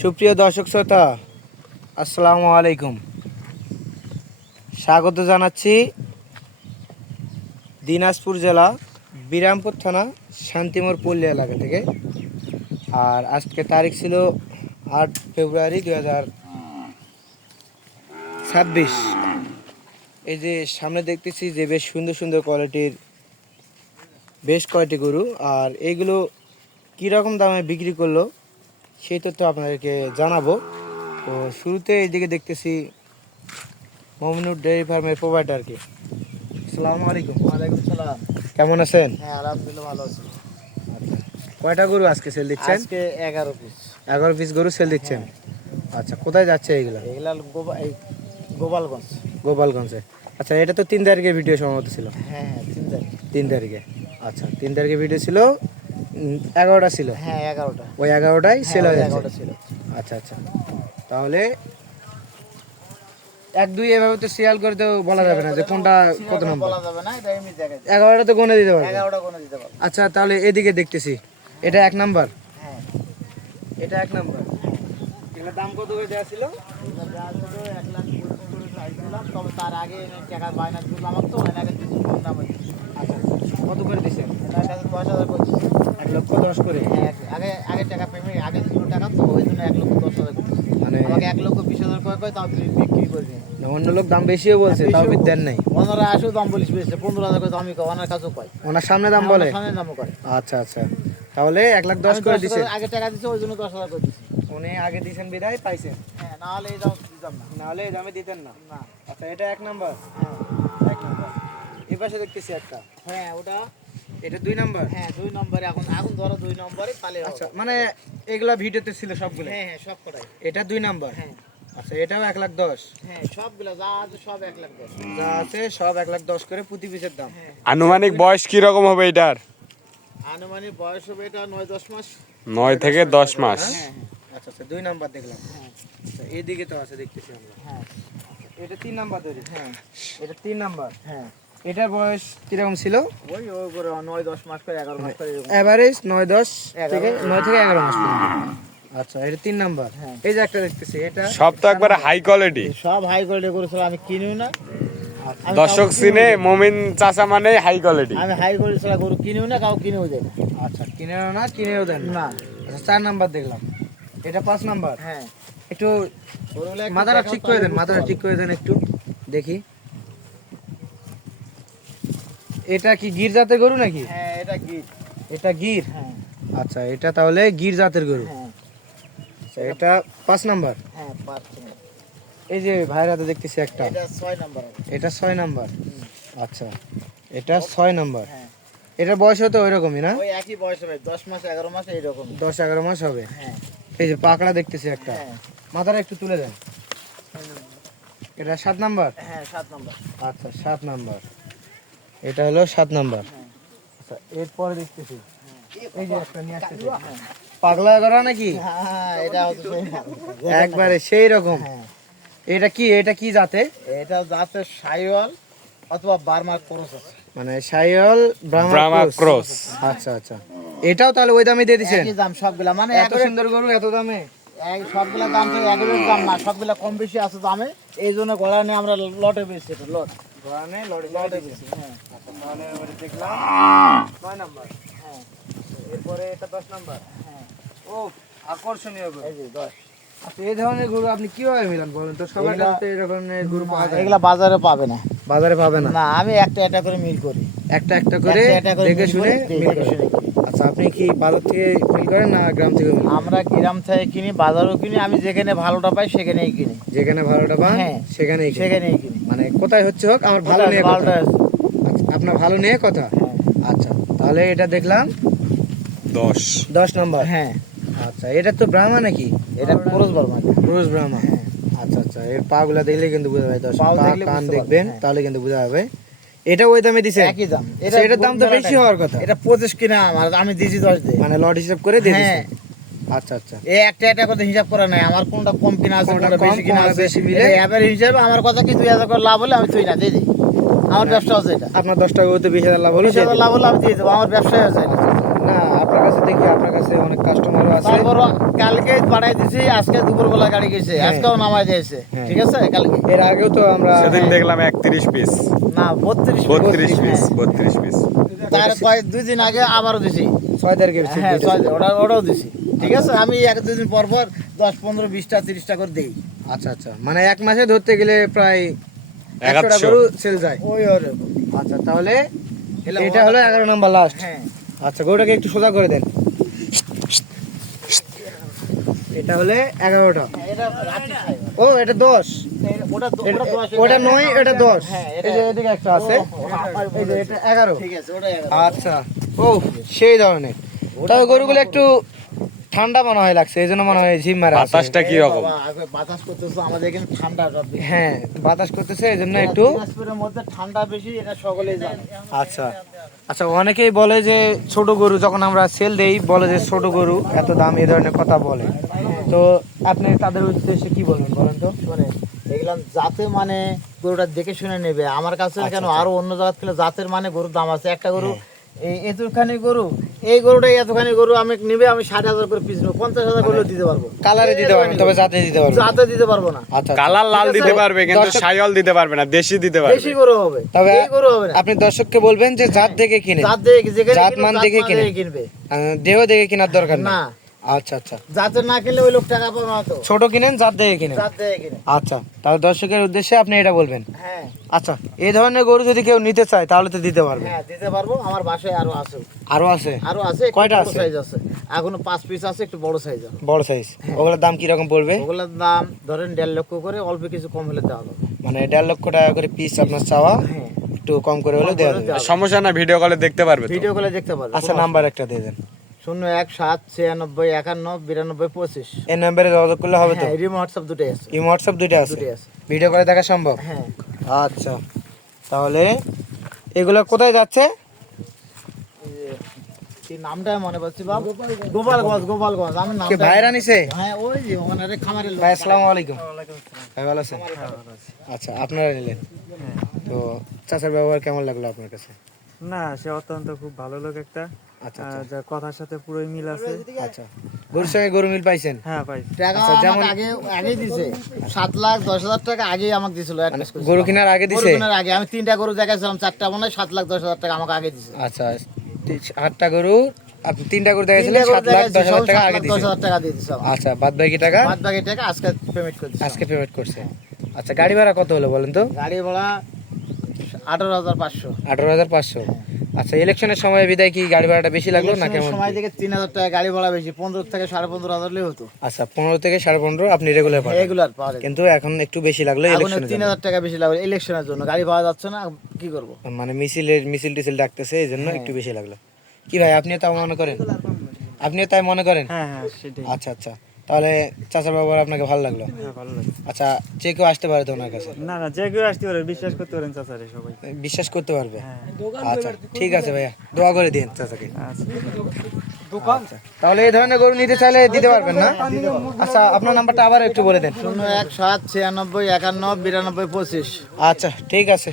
সুপ্রিয় দর্শক শ্রোতা, আসসালামু আলাইকুম। স্বাগত জানাচ্ছি দিনাজপুর জেলা বিরামপুর থানা শান্তিমোর পল্লী এলাকা থেকে। আর আজকে তারিখ ছিল আট ফেব্রুয়ারি দু হাজার ছাব্বিশ। এই যে সামনে দেখতেছি যে বেশ সুন্দর সুন্দর কোয়ালিটির, বেশ কয়টি গরু। আর এইগুলো কীরকম দামে বিক্রি করল? সেই তথ্য আপনাদেরকে জানাব। তো শুরুতে এইদিকে দেখতেছি মমিনুর ডেয়ারি ফার্মের প্রোভাইডারকে আসসালামু আলাইকুম। ওয়ালাইকুম সালাম। কেমন আছেন? হ্যাঁ আলহামদুলিল্লাহ ভালো আছি। কয়টা গরু আজকে সেল দিচ্ছেন? আজকে এগারো পিস এগারো পিস গরু সেল দিচ্ছেন। আচ্ছা কোথায় যাচ্ছে এগুলা এই গোপালগঞ্জ। গোপালগঞ্জে। আচ্ছা এটা তো তিন তারিখের ভিডিও সম্ভবত ছিল। হ্যাঁ হ্যাঁ তিন তারিখ। তিন তারিখে। আচ্ছা তিন তারিখে ভিডিও ছিল। এগারোটা ছিল। হ্যাঁ এগারোটা। ওই এগারোটাই সেল হয়ে হ্যাঁ, এগারোটা ছিল। আচ্ছা আচ্ছা। তাহলে এক দুই এভাবে তো সিরিয়াল করে তো বলা যাবে না যে কোনটা কত নম্বর বলা যাবে না এটা এমনি জায়গায় এগারোটা তো গনে দিতে পারবে। এগারোটা কোনো দিতে পারব। আচ্ছা তাহলে এদিকে দেখতেছি। এটা এক নাম্বার হ্যাঁ। এটা এক নাম্বার এটার দাম কত করে দেওয়া ছিল? তবে তার আগে টাকা বায়না দিল আমার তো এনাকে কিছু কম দামে আচ্ছা। কত করে দিচ্ছেন দশ হাজার করছি এক লক্ষ দশ করে? হ্যাঁ আগে আগে টাকা পেমেন্ট আগে ছিল টাকা তো ওই জন্য এক লক্ষ দশ হাজার করছি মানে আমাকে এক লক্ষ বিশ হাজার করে তাও বিক্রি করে দিন অন্য লোক দাম বেশিও বলছে তাও বেশিও বিদ্যান নেই। ওনারা আসেও দাম বলিস বেশি পনেরো হাজার করে দামি কয় ওনার কাছেও কয়। ওনার সামনে দাম বলে? সামনে দামও করে। আচ্ছা আচ্ছা। তাহলে এক লাখ দশ করে দশ হাজার আগে টাকা দিচ্ছে ওই জন্য দশ হাজার করে দিচ্ছি উনি আগে দিয়েছেন বিদায় পাইছেন। হ্যাঁ না হলে এই দাম দিতাম না। নাহলে এই দামে দিতেন না। না। আচ্ছা এটা এক নাম্বার। হ্যাঁ। এই পাশে দেখতেছি একটা। হ্যাঁ ওটা এটা দুই নাম্বার? হ্যাঁ দুই নম্বরে। এখন এখন ধরো দুই নম্বরে হবে। আচ্ছা মানে এগুলা ভিডিওতে ছিল সবগুলো? হ্যাঁ হ্যাঁ সব কটাই। এটা দুই নাম্বার? হ্যাঁ। আচ্ছা এটাও এক লাখ দশ? হ্যাঁ সবগুলো যা আছে সব এক লাখ দশ। যা আছে সব এক লাখ দশ করে প্রতি পিসের দাম। হ্যাঁ। আনুমানিক বয়স কি রকম হবে এটার? আনুমানিক বয়স হবে এটা নয় দশ মাস। নয় থেকে দশ মাস। হ্যাঁ আচ্ছা আচ্ছা দুই নাম্বার দেখলাম। হ্যাঁ। আচ্ছা এইদিকে তো আছে দেখতেছি আমরা। হ্যাঁ। এটা তিন নাম্বার তৈরি হ্যাঁ। এটা তিন নাম্বার? হ্যাঁ। এটার বয়স কীরকম ছিল? ওই ওই করে নয় দশ মাস করে এগারো মাস করে। অ্যাভারেজ নয় দশ। থেকে নয় থেকে এগারো মাস পর্যন্ত। আচ্ছা এটা তিন নাম্বার। হ্যাঁ। এই যে একটা দেখতেছি এটা সব তো একবারে হাই কোয়ালিটি সব হাই কোয়ালিটি করেছিল আমি কিনিও না। দর্শক কাউকে সিনে কিনেও মমিন চাচা মানে হাই কোয়ালিটি আমি হাই কোয়ালিটি ছাড়া গরু কিনিও না কাউ কিনেও দেয় আচ্ছা কিনেও না কিনেও দেন না। আচ্ছা চার নাম্বার দেখলাম। এটা পাঁচ নাম্বার। হ্যাঁ। একটু মাথাটা ঠিক করে দেন মাথাটা ঠিক করে দেন একটু। দেখি। এটা কি গির জাতের গরু নাকি? হ্যাঁ এটা কি এটা গির? হ্যাঁ। আচ্ছা এটা তাহলে গির জাতের গরু। হ্যাঁ। আচ্ছা, এটা পাঁচ নাম্বার? হ্যাঁ এই যে ভাইয়ের হাতে দেখতেছি একটা। এটা ছয় নাম্বার এটা ছয় নাম্বার? আচ্ছা এটা ছয় নাম্বার। এটা বয়স হতো ওই রকমই না? ওই একই বয়স হবে দশ মাস এগারো মাস এইরকম দশ এগারো মাস হবে? এই যে পাকড়া দেখতেছি একটা। মাথাটা একটু তুলে দেন। এটা সাত নাম্বার? হ্যাঁ সাত নাম্বার। আচ্ছা সাত নাম্বার। এটা হলো সাত নাম্বার। হ্যাঁ। আচ্ছা এরপরে দেখতেছি। এই যে একটা নিয়ে আসতেছি। হ্যাঁ। পাগলা করা নাকি? হ্যাঁ এটা হচ্ছে সেই মাল। একবারে সেই রকম। হ্যাঁ। এটা কি? এটা কি জাতে? এটা যাতে সাইওয়াল অথবা বার্মার ক্রস আছে। মানে সাইল ব্রাহ্মা ক্রস? আচ্ছা আচ্ছা। এটাও তাহলে ওই দামে দিয়ে একই দাম সবগুলা। মানে এত সুন্দর গরু এত দামে? এক সবগুলা দাম তো একেবারে দাম না। সবগুলা কম বেশি আছে দামে। এই জন্য গড়া নিয়ে আমরা লটে বেশি লট। হ্যাঁ তাহলে দেখলাম নয় নাম্বার এরপরে এটা দশ নাম্বার হ্যাঁ ও আকর্ষণীয় এই যে দশ এই ধরনের গরু আপনি কীভাবে মিলান বলেন তো সবার কাছে এই ধরনের গরু পাওয়া যায় এগুলা বাজারে পাবে না বাজারে পাবে না না আমি একটা একটা করে মিল করি। একটা একটা করে দেখে শুনে মিল শুনে করি। আচ্ছা আপনি কি বাজার থেকে করেন না গ্রাম থেকে আমরা গ্রাম থেকে কিনি বাজারও কিনি আমি যেখানে ভালোটা পাই সেখানেই কিনি। যেখানে ভালোটা পান হ্যাঁ। সেখানেই সেখানেই কিনি। মানে কোথায় হচ্ছে হোক আমার ভালো নিয়ে কথা। আচ্ছা, আপনার ভালো নিয়ে কথা? হ্যাঁ। আচ্ছা তাহলে এটা দেখলাম। দশ। দশ নম্বর। হ্যাঁ। আচ্ছা এটা তো ব্রাহ্মা নাকি? এটা পুরুষ বর্মা পুরুষ ব্রাহ্মা। হ্যাঁ। আচ্ছা আচ্ছা এর পা গুলা দেখলে কিন্তু বোঝা যায় দশ। কান দেখবেন তাহলে কিন্তু বোঝা যাবে। এটা ওই দামে দিছে? একই দাম। আচ্ছা, এটার দাম তো বেশি হওয়ার কথা। এটা পঁচিশ কিনা আমার আমি দিয়েছি দশ দিয়ে। মানে লট হিসাব করে দিয়ে হ্যাঁ। আচ্ছা আচ্ছা। এই একটা একটা কথা হিসাব করা নাই। আমার কোনটা কম কিনা আছে কোনটা বেশি কিনা আছে বেশি মিলে? অ্যাপের হিসাবে আমার কথা কি দুই হাজার করে লাভ হলে আমি তুই না দিয়ে দিই। আমার ব্যবসা আছে এটা। আপনার দশ টাকা হতে বিশ হাজার লাভ হলো লাভ হলে আমি দিয়ে দেবো আমার ব্যবসায় আছে এটা। কাছে দেখি আপনার কাছে অনেক কাস্টমারও আছে। কালকে পাঠাই দিছি আজকে দুপুরবেলা গাড়ি গেছে হ্যাঁ। আজকেও নামাই দিয়েছে হ্যাঁ। ঠিক আছে কালকে? এর আগেও তো আমরা সেদিন দেখলাম একত্রিশ পিস না বত্রিশ বত্রিশ পিস বত্রিশ পিস তার কয়েক দুই দিন আগে আবারও দিছি। ছয় তারিখে receipt হ্যাঁ ওটা ওটাও দিছি। ঠিক আছে আমি এক দুই দিন পর পর দশ পনেরো বিশটা তিরিশটা করে দিই। আচ্ছা আচ্ছা। মানে এক মাসে ধরতে গেলে প্রায় এগারোশো গরু সেল যায়। ওই আচ্ছা তাহলে এটা হলো এগারো নম্বর লাস্ট হ্যাঁ। আচ্ছা গরুটাকে একটু সোজা করে দেন। এটা হলে এগারোটা। ও এটা দশ। ওটা নয় এটা দশ। এদিকে একটা আছে। এটা এগারো। আচ্ছা। ও সেই ধরনের। তবে গরুগুলো একটু ঠান্ডা মনে হয় লাগছে এই জন্য মনে হয় ঝিম মারা বাতাসটা কি রকম? বাতাস করতেছে আমাদের এখানে ঠান্ডা সব হ্যাঁ বাতাস করতেছে এই জন্য একটু দিনাজপুরের মধ্যে ঠান্ডা বেশি এটা সকলেই জানে। আচ্ছা। আচ্ছা অনেকেই বলে যে ছোট গরু যখন আমরা সেল দেই বলে যে ছোট গরু এত দাম এই ধরনের কথা বলে। তো আপনি তাদের উদ্দেশ্যে কি বলবেন বলেন তো? মানে দেখলাম জাতে মানে গরুটা দেখে শুনে নেবে। আমার কাছে আচ্ছা, কেন আচ্ছা। আরও অন্য জায়গা থেকে জাতের মানে গরুর দাম আছে। একটা গরু এই এতখানি গরু এই গরুটাই এতখানি গরু আমি নিবে আমি ষাট হাজার করে পিস নেব পঞ্চাশ হাজার করে দিতে পারব। কালারে দিতে পারবেন তবে জাতে দিতে পারব। জাতে দিতে পারব না। আচ্ছা আচ্ছা। কালার লাল দিতে পারবে কিন্তু সাইল দিতে পারবে না দেশি দিতে পারবে। দেশি গরু হবে তবে এই গরু হবে না। আপনি দর্শককে বলবেন যে জাত দেখে কিনে। জাত দেখে যেখানে জাত মান দেখে কিনে। কিনবে। দেহ দেখে কেনার দরকার না আচ্ছা আচ্ছা। জাতের না কিনলে ওই লোক টাকা পাবে না তো। ছোট কিনেন জাত দেখে কিনেন। জাত দেখে কিনে আচ্ছা তাহলে দর্শকের উদ্দেশ্যে আপনি এটা বলবেন? হ্যাঁ। আচ্ছা এই ধরনের গরু যদি কেউ নিতে চায় তাহলে তো দিতে পারবে। হ্যাঁ দিতে পারব। আমার বাসায় আরও আছে। আরও আছে? আরও আছে কয়টা আছে? সাইজ আছে। এখনও পাঁচ পিস আছে একটু বড় সাইজ আছে। বড় সাইজ ওগুলোর দাম কীরকম পড়বে? ওগুলোর দাম ধরেন দেড় লক্ষ করে অল্প কিছু কম হলে দেওয়া হবে মানে দেড় লক্ষ টাকা করে পিস আপনার চাওয়া হ্যাঁ। একটু কম করে হলে দেওয়া যাবে। সমস্যা না ভিডিও কলে দেখতে পারবে ভিডিও কলে দেখতে পারবে। আচ্ছা নাম্বার একটা দিয়ে দেন। শূন্য এক সাত ছিয়ানব্বই একান্ন বিরানব্বই পঁচিশ। এই নাম্বারে যোগাযোগ করলে হবে তো? হ্যাঁ হোয়াটসঅ্যাপ দুটোই আছে। হোয়াটসঅ্যাপ দুটোই আছে? ভিডিও করে দেখা সম্ভব? হ্যাঁ। আচ্ছা। তাহলে এগুলো কোথায় যাচ্ছে? নামটা মনে পড়ছে গোপালগঞ্জ গোপালগঞ্জ আমি নাম ভাইরা নিছে? হ্যাঁ ওই যে ওখানে রে ভাই আসসালামু আলাইকুম। ভাই ভালো আছেন? আচ্ছা আপনারা নিলেন। তো চাচার ব্যবহার কেমন লাগল আপনার কাছে? না সে অত্যন্ত খুব ভালো লোক একটা। আচ্ছা, আচ্ছা। কথার সাথে পুরোই মিল আছে। আচ্ছা। গরুর সঙ্গে গরু মিল পাইছেন? হ্যাঁ আচ্ছা, আগে আগে দিছে। লাখ 10 হাজার টাকা আগেই আমাকে দিছিল মানে গরু কেনার আগে দিছে? কেনার আগে। আমি তিনটা গরু দেখাইছিলাম চারটা মনে লাখ 10 হাজার টাকা আমাকে আগে দিছে। আচ্ছা আটটা গরু আপনি তিনটা করে লাখ 10 হাজার টাকা আগে দিয়েছেন আচ্ছা বাদ বাকি টাকা বাদ বাকি টাকা? আজকে পেমেন্ট করছে। আজকে পেমেন্ট করছে। আচ্ছা গাড়ি ভাড়া কত হলো বলেন তো? গাড়ি ভাড়া 18500 18500 আচ্ছা ইলেকশনের সময় বিদায় কি গাড়ি ভাড়াটা বেশি লাগল না কেমন? সময় থেকে তিন হাজার টাকা গাড়ি ভাড়া বেশি পনেরো থেকে সাড়ে পনেরো হাজার হতো। আচ্ছা পনেরো থেকে সাড়ে পনেরো আপনি রেগুলার পাবেন। রেগুলার পাওয়া কিন্তু এখন একটু বেশি লাগল ইলেকশনের তিন জন্য। হাজার টাকা বেশি লাগবে ইলেকশনের জন্য। গাড়ি পাওয়া যাচ্ছে না কি করব? মানে মিছিলের মিছিল টিছিল ডাকতেছে এই জন্য একটু বেশি লাগল। কি ভাই আপনিও তাই মনে করেন? আপনিও তাই মনে করেন? হ্যাঁ হ্যাঁ সেটাই। আচ্ছা আচ্ছা। তাহলে চাচার ব্যবহার আপনাকে ভালো লাগল? হ্যাঁ ভালো লাগে আচ্ছা যে কেউ আসতে পারে তো ওনার কাছে? না না যে কেউ আসতে পারে বিশ্বাস করতে পারেন চাচারে সবাই। বিশ্বাস করতে পারবে? হ্যাঁ। আচ্ছা ঠিক আছে ভাইয়া দোয়া করে দিন চাচাকে। আচ্ছা। আচ্ছা, তাহলে এই ধরনের গরু নিতে চাইলে দিতে পারবেন না? আচ্ছা আপনার নাম্বারটা আবার একটু বলে দেন। শূন্য এক সাত ছিয়ানব্বই একান্ন বিরানব্বই পঁচিশ। আচ্ছা ঠিক আছে।